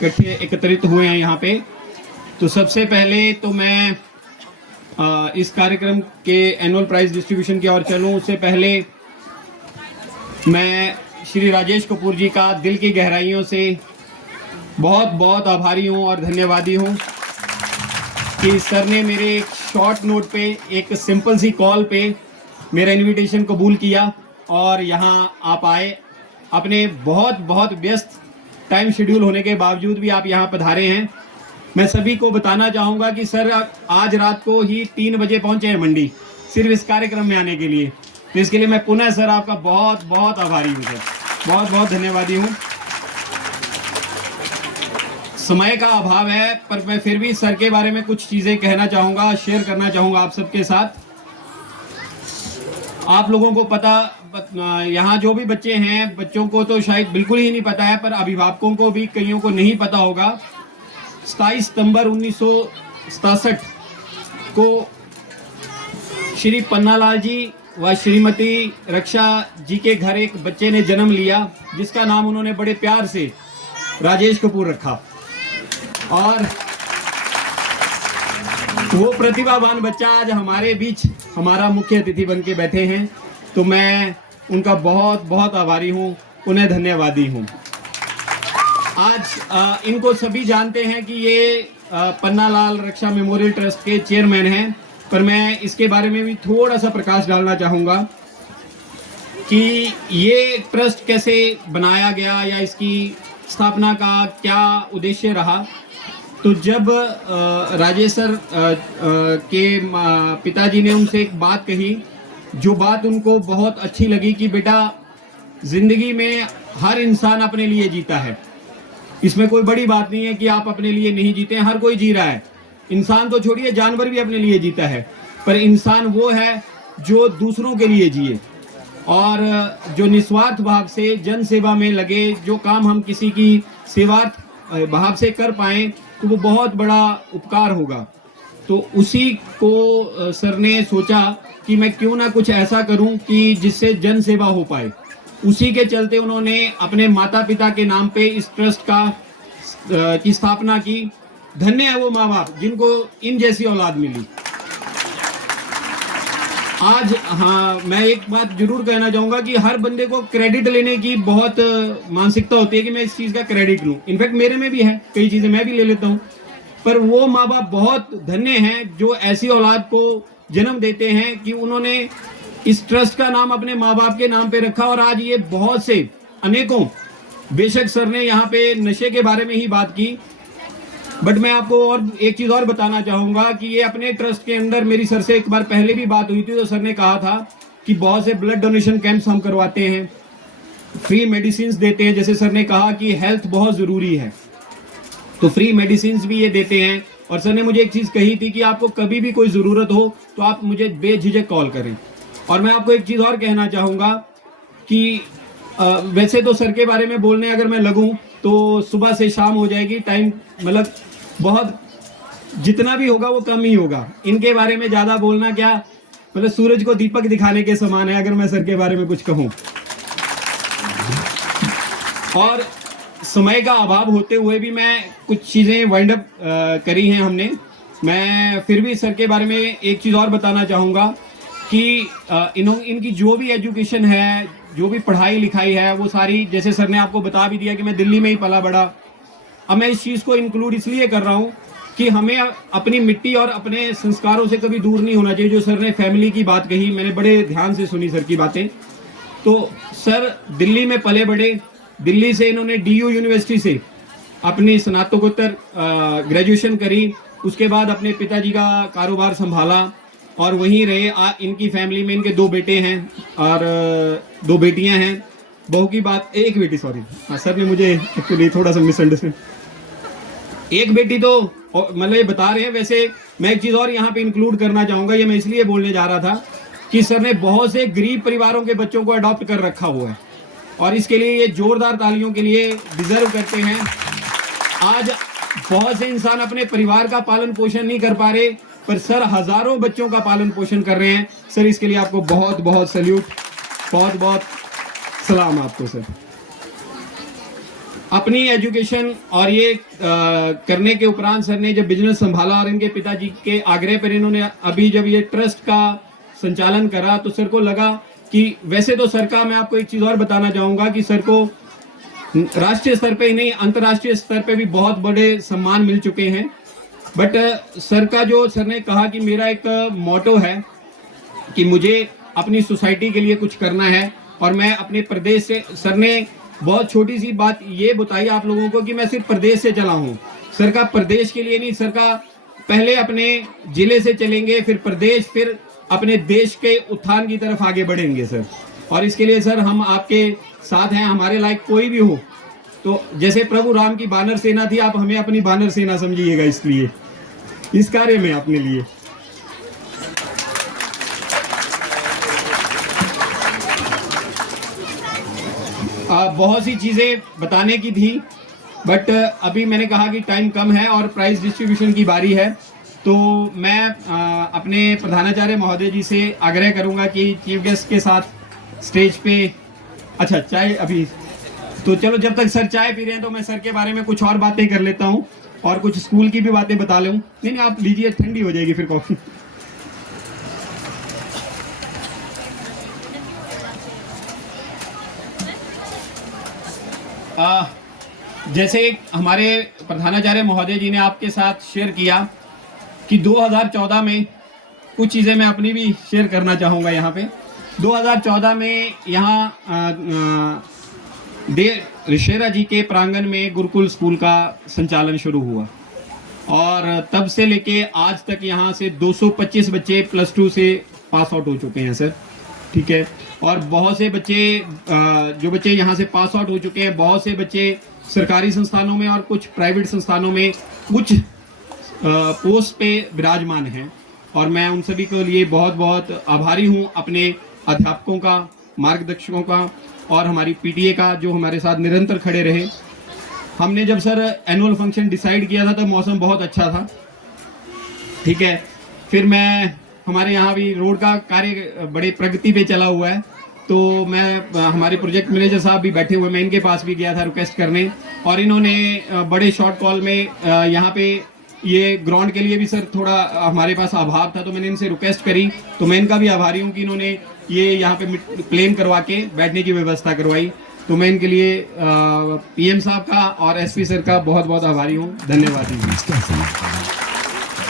इकट्ठे एकत्रित हुए हैं यहाँ पे। तो सबसे पहले तो मैं इस कार्यक्रम के एनुअल प्राइज डिस्ट्रीब्यूशन की ओर चलूँ उससे पहले मैं श्री राजेश कपूर जी का दिल की गहराइयों से बहुत बहुत आभारी हूँ और धन्यवादी हूँ कि सर ने मेरे एक शॉर्ट नोट पे एक सिंपल सी कॉल पे मेरा इनविटेशन कबूल किया और यहाँ आप आए। अपने बहुत बहुत व्यस्त टाइम शेड्यूल होने के बावजूद भी आप यहाँ पधारे हैं। मैं सभी को बताना चाहूँगा कि सर आज रात को ही 3 बजे पहुँचे हैं मंडी सिर्फ इस कार्यक्रम में आने के लिए। तो इसके लिए मैं पुनः सर आपका बहुत बहुत आभारी हूँ सर, बहुत बहुत धन्यवादी हूँ। समय का अभाव है पर मैं फिर भी सर के बारे में कुछ चीज़ें कहना चाहूँगा, शेयर करना चाहूँगा आप सबके साथ। आप लोगों को पता, यहाँ जो भी बच्चे हैं, बच्चों को तो शायद बिल्कुल ही नहीं पता है, पर अभिभावकों को भी कईयों को नहीं पता होगा। 27 सितंबर 1967 को श्री पन्नालाल जी व श्रीमती रक्षा जी के घर एक बच्चे ने जन्म लिया जिसका नाम उन्होंने बड़े प्यार से राजेश कपूर रखा। और वो प्रतिभावान बच्चा आज हमारे बीच हमारा मुख्य अतिथि बन के बैठे हैं। तो मैं उनका बहुत बहुत आभारी हूँ, उन्हें धन्यवादी हूँ। आज इनको सभी जानते हैं कि ये पन्नालाल रक्षा मेमोरियल ट्रस्ट के चेयरमैन हैं, पर मैं इसके बारे में भी थोड़ा सा प्रकाश डालना चाहूँगा कि ये ट्रस्ट कैसे बनाया गया या इसकी स्थापना का क्या उद्देश्य रहा। तो जब राजेश सर के पिताजी ने उनसे एक बात कही, जो बात उनको बहुत अच्छी लगी कि बेटा जिंदगी में हर इंसान अपने लिए जीता है, इसमें कोई बड़ी बात नहीं है कि आप अपने लिए नहीं जीते हैं, हर कोई जी रहा है। इंसान तो छोड़िए, जानवर भी अपने लिए जीता है, पर इंसान वो है जो दूसरों के लिए जिए और जो निस्वार्थ भाव से जन सेवा में लगे। जो काम हम किसी की सेवार्थ भाव से कर पाएं तो वो बहुत बड़ा उपकार होगा। तो उसी को सर ने सोचा कि मैं क्यों ना कुछ ऐसा करूं कि जिससे जन सेवा हो पाए। उसी के चलते उन्होंने अपने माता पिता के नाम पे इस ट्रस्ट की स्थापना की। धन्य है वो माँ बाप जिनको इन जैसी औलाद मिली। आज हाँ, मैं एक बात जरूर कहना चाहूँगा कि हर बंदे को क्रेडिट लेने की बहुत मानसिकता होती है कि मैं इस चीज़ का क्रेडिट लूँ। इनफैक्ट मेरे में भी है, कई चीज़ें मैं भी ले लेता हूँ, पर वो माँ बाप बहुत धन्य हैं जो ऐसी औलाद को जन्म देते हैं कि उन्होंने इस ट्रस्ट का नाम अपने माँ बाप के नाम पे रखा। और आज ये बहुत से अनेकों, बेशक सर ने यहाँ पे नशे के बारे में ही बात की, बट मैं आपको और एक चीज़ और बताना चाहूँगा कि ये अपने ट्रस्ट के अंदर मेरी सर से एक बार पहले भी बात हुई थी, तो सर ने कहा था कि बहुत से ब्लड डोनेशन कैंप्स हम करवाते हैं, फ्री मेडिसिन देते हैं। जैसे सर ने कहा कि हेल्थ बहुत ज़रूरी है, तो फ्री मेडिसिन भी ये देते हैं। और सर ने मुझे एक चीज़ कही थी कि आपको कभी भी कोई ज़रूरत हो तो आप मुझे बेझिझक कॉल करें। और मैं आपको एक चीज़ और कहना चाहूँगा कि वैसे तो सर के बारे में बोलने अगर मैं लगूँ तो सुबह से शाम हो जाएगी, टाइम मतलब बहुत जितना भी होगा वो कम ही होगा। इनके बारे में ज़्यादा बोलना क्या, मतलब सूरज को दीपक दिखाने के समान है अगर मैं सर के बारे में कुछ कहूँ। और समय का अभाव होते हुए भी मैं कुछ चीज़ें वाइंड अप करी हैं हमने। मैं फिर भी सर के बारे में एक चीज़ और बताना चाहूँगा कि इनकी जो भी एजुकेशन है, जो भी पढ़ाई लिखाई है, वो सारी, जैसे सर ने आपको बता भी दिया कि मैं दिल्ली में ही पला बड़ा। अब मैं इस चीज़ को इंक्लूड इसलिए कर रहा हूँ कि हमें अपनी मिट्टी और अपने संस्कारों से कभी दूर नहीं होना चाहिए। जो सर ने फैमिली की बात कही, मैंने बड़े ध्यान से सुनी सर की बातें। तो सर दिल्ली में पले बड़े, दिल्ली से इन्होंने DU यूनिवर्सिटी से अपनी स्नातकोत्तर ग्रेजुएशन करी। उसके बाद अपने पिताजी का कारोबार संभाला और वहीं रहे। इनकी फैमिली में इनके 2 बेटे हैं और 2 बेटियां हैं। बहू की बात, एक बेटी, सॉरी सर ने मुझे एक्चुअली थोड़ा सा मिसअंडरस्टैंड, एक बेटी तो मतलब ये बता रहे हैं। वैसे मैं एक चीज़ और यहाँ पे इंक्लूड करना चाहूँगा, ये मैं इसलिए बोलने जा रहा था कि सर ने बहुत से गरीब परिवारों के बच्चों को अडॉप्ट कर रखा हुआ है और इसके लिए ये जोरदार तालियों के लिए डिजर्व करते हैं। आज बहुत से इंसान अपने परिवार का पालन पोषण नहीं कर पा रहे, पर सर हजारों बच्चों का पालन पोषण कर रहे हैं। सर इसके लिए आपको बहुत बहुत सैल्यूट, बहुत बहुत सलाम आपको सर। अपनी एजुकेशन और ये करने के उपरांत सर ने जब बिजनेस संभाला और इनके पिताजी के आग्रह पर इन्होंने अभी जब ये ट्रस्ट का संचालन करा तो सर को लगा कि वैसे तो सर का, मैं आपको एक चीज़ और बताना चाहूँगा कि सर को राष्ट्रीय स्तर पे ही नहीं अंतर्राष्ट्रीय स्तर पे भी बहुत बड़े सम्मान मिल चुके हैं। बट सर का जो सर ने कहा कि मेरा एक मोटो है कि मुझे अपनी सोसाइटी के लिए कुछ करना है और मैं अपने प्रदेश से, सर ने बहुत छोटी सी बात ये बताई आप लोगों को कि मैं सिर्फ प्रदेश से चला हूँ। सर का प्रदेश के लिए नहीं, सर का पहले अपने जिले से चलेंगे, फिर प्रदेश, फिर अपने देश के उत्थान की तरफ आगे बढ़ेंगे सर। और इसके लिए सर हम आपके साथ हैं। हमारे लायक कोई भी हो तो जैसे प्रभु राम की बानर सेना थी, आप हमें अपनी बानर सेना समझिएगा इसलिए, इस कार्य में अपने लिए। बहुत सी चीज़ें बताने की थी बट अभी मैंने कहा कि टाइम कम है और प्राइज डिस्ट्रीब्यूशन की बारी है, तो मैं अपने प्रधानाचार्य महोदय जी से आग्रह करूंगा कि चीफ गेस्ट के साथ स्टेज पे, अच्छा चाय अभी, तो चलो जब तक सर चाय पी रहे हैं तो मैं सर के बारे में कुछ और बातें कर लेता हूं और कुछ स्कूल की भी बातें बता लूं। नहीं आप लीजिए, ठंडी हो जाएगी फिर कॉफी। जैसे हमारे प्रधानाचार्य महोदय जी ने आपके साथ शेयर किया कि 2014 में कुछ चीज़ें मैं अपनी भी शेयर करना चाहूँगा यहाँ पे। 2014 में यहाँ दे ऋषेरा जी के प्रांगण में गुरुकुल स्कूल का संचालन शुरू हुआ और तब से लेके आज तक यहाँ से 225 बच्चे +2 से पास आउट हो चुके हैं सर, ठीक है। और बहुत से बच्चे जो बच्चे यहाँ से पास आउट हो चुके हैं, बहुत से बच्चे सरकारी संस्थानों में और कुछ प्राइवेट संस्थानों में कुछ पोस्ट पे विराजमान हैं और मैं उन सभी के लिए बहुत बहुत आभारी हूँ, अपने अध्यापकों का, मार्गदर्शकों का और हमारी पीटीए का जो हमारे साथ निरंतर खड़े रहे। हमने जब सर एनुअल फंक्शन डिसाइड किया था तो मौसम बहुत अच्छा था, ठीक है। फिर मैं, हमारे यहाँ भी रोड का कार्य बड़े प्रगति पे चला हुआ है, तो मैं, हमारे प्रोजेक्ट मैनेजर साहब भी बैठे हुए, मैं इनके पास भी गया था रिक्वेस्ट करने और इन्होंने बड़े शॉर्ट कॉल में यहाँ पे ये ग्राउंड के लिए भी सर थोड़ा हमारे पास अभाव था, तो मैंने इनसे रिक्वेस्ट करी, तो मैं इनका भी आभारी हूँ कि इन्होंने ये यहाँ पे प्लेन करवा के बैठने की व्यवस्था करवाई। तो मैं इनके लिए पीएम साहब का और एसपी सर का बहुत बहुत आभारी हूँ, धन्यवाद।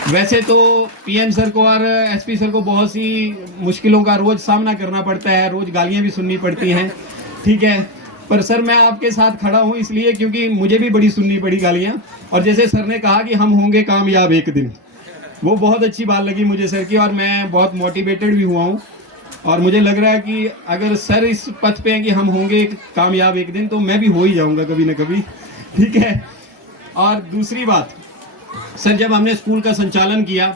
वैसे तो पीएम सर को और एसपी सर को बहुत सी मुश्किलों का रोज सामना करना पड़ता है, रोज गालियां भी सुननी पड़ती हैं, ठीक है। पर सर मैं आपके साथ खड़ा हूं इसलिए क्योंकि मुझे भी बड़ी सुननी पड़ी गालियां, और जैसे सर ने कहा कि हम होंगे कामयाब एक दिन, वो बहुत अच्छी बात लगी मुझे सर की और मैं बहुत मोटिवेटेड भी हुआ हूँ और मुझे लग रहा है कि अगर सर इस पथ पे हैं कि हम होंगे कामयाब एक दिन, तो मैं भी हो ही जाऊँगा कभी ना कभी, ठीक है। और दूसरी बात, सर जब हमने स्कूल का संचालन किया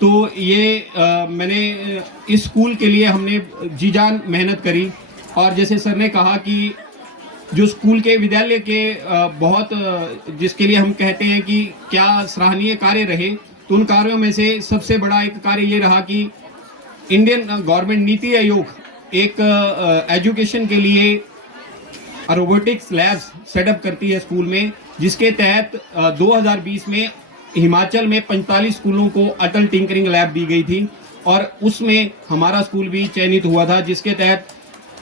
तो ये मैंने इस स्कूल के लिए हमने जी जान मेहनत करी और जैसे सर ने कहा कि जो स्कूल के विद्यालय के बहुत जिसके लिए हम कहते हैं कि क्या सराहनीय कार्य रहे, तो उन कार्यों में से सबसे बड़ा एक कार्य ये रहा कि इंडियन गवर्नमेंट नीति आयोग एक एजुकेशन के लिए रोबोटिक्स लैब्स सेटअप करती है स्कूल में, जिसके तहत 2020 में हिमाचल में 45 स्कूलों को अटल टिंकरिंग लैब दी गई थी और उसमें हमारा स्कूल भी चयनित हुआ था, जिसके तहत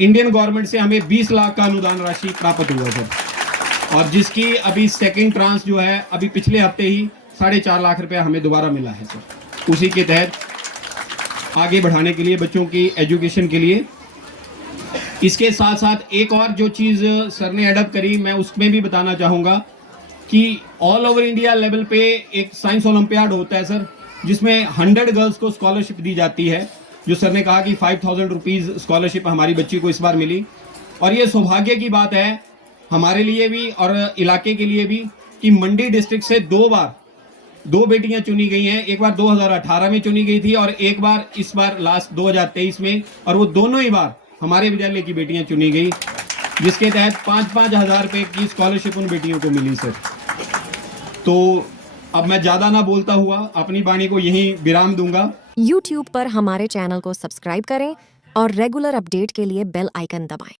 इंडियन गवर्नमेंट से हमें 20 लाख का अनुदान राशि प्राप्त हुआ था और जिसकी अभी सेकेंड ट्रांस जो है अभी पिछले हफ्ते ही 4.5 लाख रुपया हमें दोबारा मिला है सर, उसी के तहत आगे बढ़ाने के लिए बच्चों की एजुकेशन के लिए। इसके साथ साथ एक और जो चीज़ सर ने एडप्ट करी मैं उसमें भी बताना चाहूँगा कि ऑल ओवर इंडिया लेवल पे एक साइंस ओलंपियाड होता है सर, जिसमें 100 गर्ल्स को स्कॉलरशिप दी जाती है, जो सर ने कहा कि 5000 रुपीज़ स्कॉलरशिप हमारी बच्ची को इस बार मिली। और ये सौभाग्य की बात है हमारे लिए भी और इलाके के लिए भी कि मंडी डिस्ट्रिक्ट से 2 बार 2 बेटियां चुनी गई हैं, एक बार 2018 में चुनी गई थी और एक बार इस बार लास्ट 2023 में, और वो दोनों ही बार हमारे विद्यालय की बेटियां चुनी गई, जिसके तहत 5-5 हज़ार रुपये की स्कॉलरशिप उन बेटियों को मिली सर। तो अब मैं ज़्यादा ना बोलता हुआ अपनी वाणी को यहीं विराम दूंगा। YouTube पर हमारे चैनल को सब्सक्राइब करें और रेगुलर अपडेट के लिए बेल आइकन दबाएं।